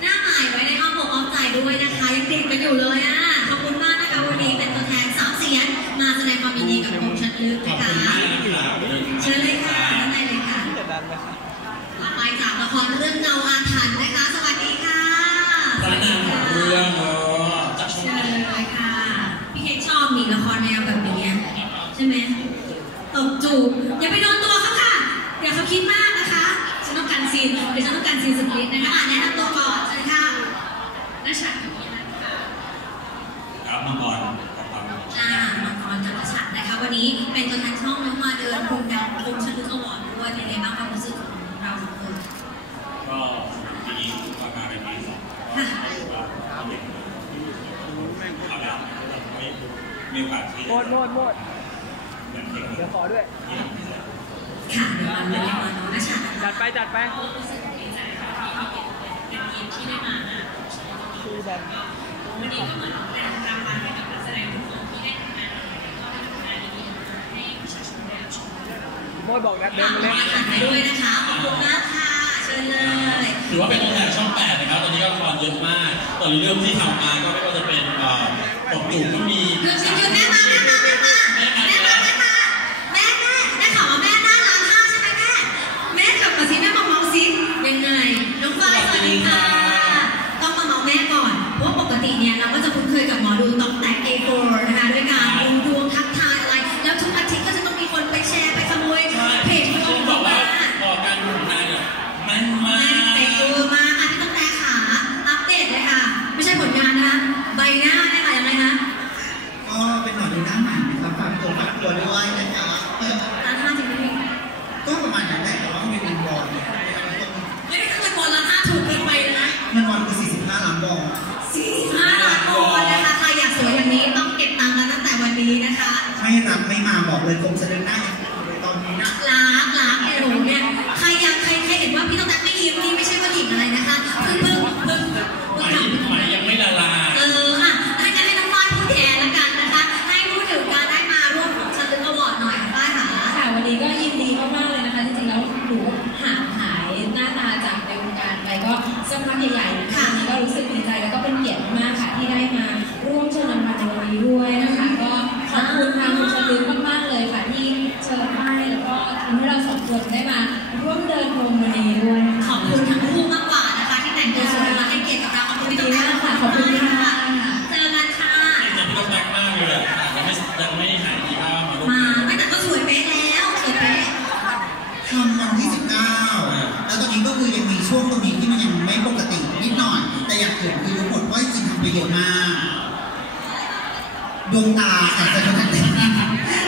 หน้าใหม่ไว้ในห้องอกอ้อมใจด้วยนะคะ ยังติดกันอยู่เลยอะ ขอบคุณมากนะคะวันนี้เป็นตัวแทนสามเสียงมาแสดงความยินดีกับกรมชัดลึกนะคะเชิญเลยค่ะด้านในเลยค่ะต่อไปจากละครเรื่องเงาอาถรรพ์นะคะับมังกรของค่ะมังกรธรรมชาตินะคะ วันนี้เป็นตัวแทนช่องน้อมาเดินคุณแดงคุณชลึกอวอร์ดด้วยใป็นบ้างความรู้สึกของเราสองคนก็ปีนี้ประกาศเป็นปีสองก็ถือว่าเป็นเอาแล้วไม่มีโอกาสที่โมดโมดโมดเดี๋ยวขอด้วยค่ะเดี๋ยวเราเนาะนจัดไปจัดไปรู้สึกดีใจค่ะป็นเกียรติที่ได้มาคือแบบ โมดบอกนะเดินมาเล่นด้วยนะคะขอบคุณมากค่ะเชิญเลยถือว่าเป็นตั้งแต่ช่องแปดนะครับตอนนี้ก็ละครเยอะมากแต่เรื่องที่ทำมาก็ไม่ว่าจะเป็นตบจูบก็มี mình cũng sẽ được 5 ที่มันยังไม่ปกตินิดหน่อย แต่อยากเห็นคือรู้หมดว่าจริงทำประโยชน์มากดวงตาแต่จะขนแดไขน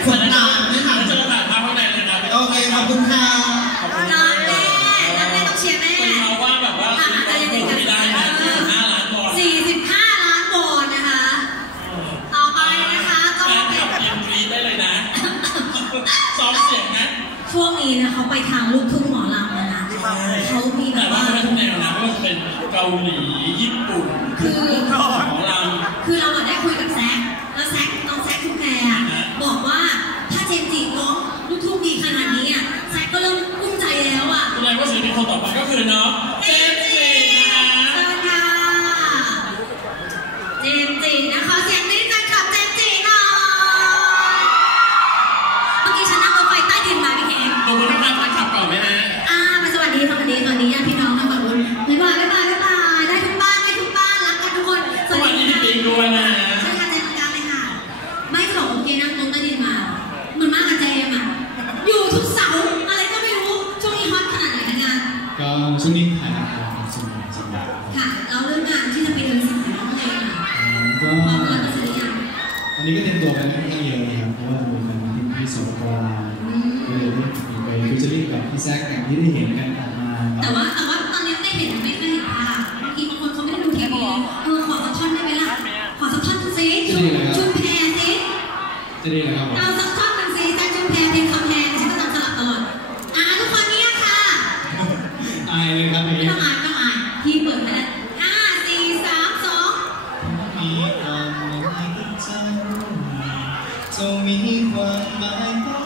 ขนตาไม่ถาจะขนาดมาเท่าไหร่เลยนะโอเคขอบคุณค่ะแม่แม่ต้องเชียร์แม่เราว่าแบบว่าสี่ได้ห้าล้านบอลสี่สิบห้าล้านบอลนะคะ ต่อไปนะคะก็เป็นยิมรีได้เลยนะซ้อมเสียงนะช่วงนี้นะเขาไปทางลูกทุ่งหมอ เขามีแบบว่าแนวนะไม่ว่าเป็นเกาหลีญี่ปุ่น คือ ก่อน ก็ช่วงนี้ถ่ายละครส่วนใหญ่ส่วนค่ะเราเรื่องงานที่จะไปถึงสิงห์น้องเลยค่ะก็ความรักจะยังตอนนี้ก็เตรียมตัวไปค่อนข้างเยอะนะครับเพราะว่าเราเป็นพี่สงกรานก็เลยได้ไปฟิชเชอร์ลิงกับพี่แซคอย่างที่ได้เห็นกันออนมาแต่ว่า ควมีความหมายต่อ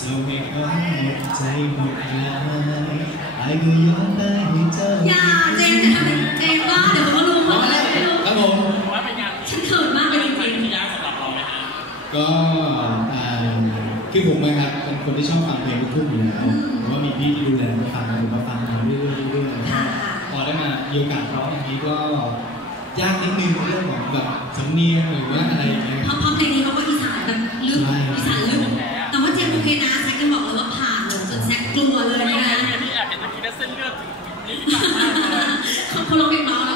จะไม่เคยหใจหมดลายไอ้ก็ยอมได้ใเต็มเต็นเจมป้าเดี๋ยวเขารู้ว่าครับผมเป็นงานฉันเขินมากเลยจริงๆยากสำหรับเราไหรับก็คือผมนะครับเป็นคนที่ชอบฟังเพลงลูกทุ่งอยู่แล้วเพราะว่ามีพี่ที่ดูแลมาฟังผมมาฟังมาเรื่อยๆเรื่อยๆพอได้มาโอกาสร้ออย่างนี้ก็ ยากนิดนึงเรื่องของแบบสำเนียงหรือว่าอะไรเงี้ย เพราะเพราะเพลงนี้เขาก็อีสานแบบลึกอีสานลึกแต่ว่าเจมส์โอเคนะแซกก็บอกเลยว่าผ่านจนแซกกลัวเลยนะ นี่ยอบเห็นตะกี้นะเส้นเลือดถึงนี่ปาากเลย เขลงไปเมาแล้ว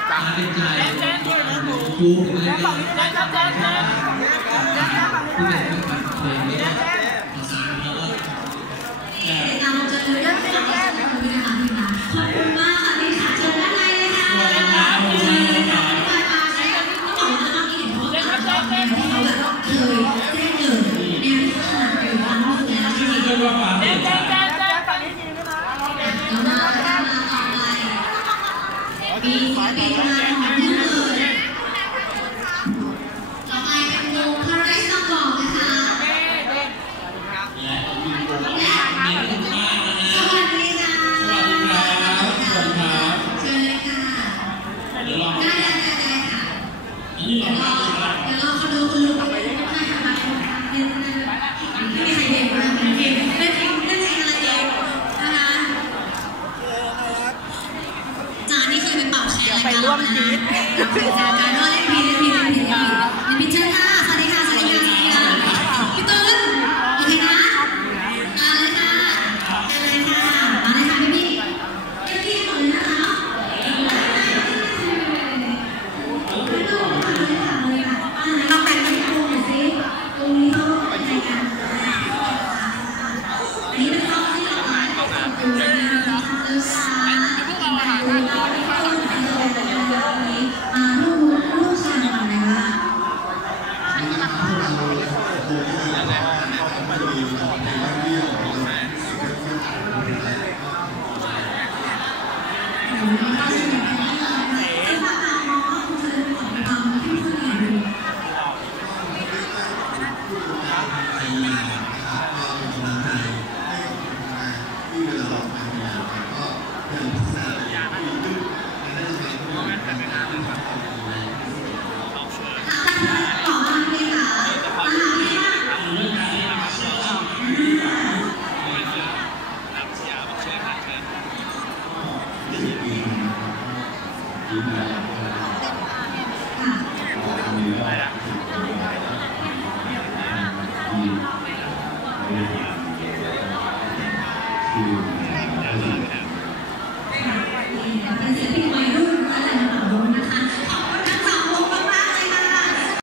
จ้ะแจ้งด้วยนะหนูแจ้งฝั่งนี้ด้วยแจ้งแจ้งฝั่งนี้ด้วย ปีสีมาของผู้อื่นต่อไปเป็นวงพาราไดซ์บางกอกนะคะสวัสดีค่ะน้ได้ได้ค่ะ Oh.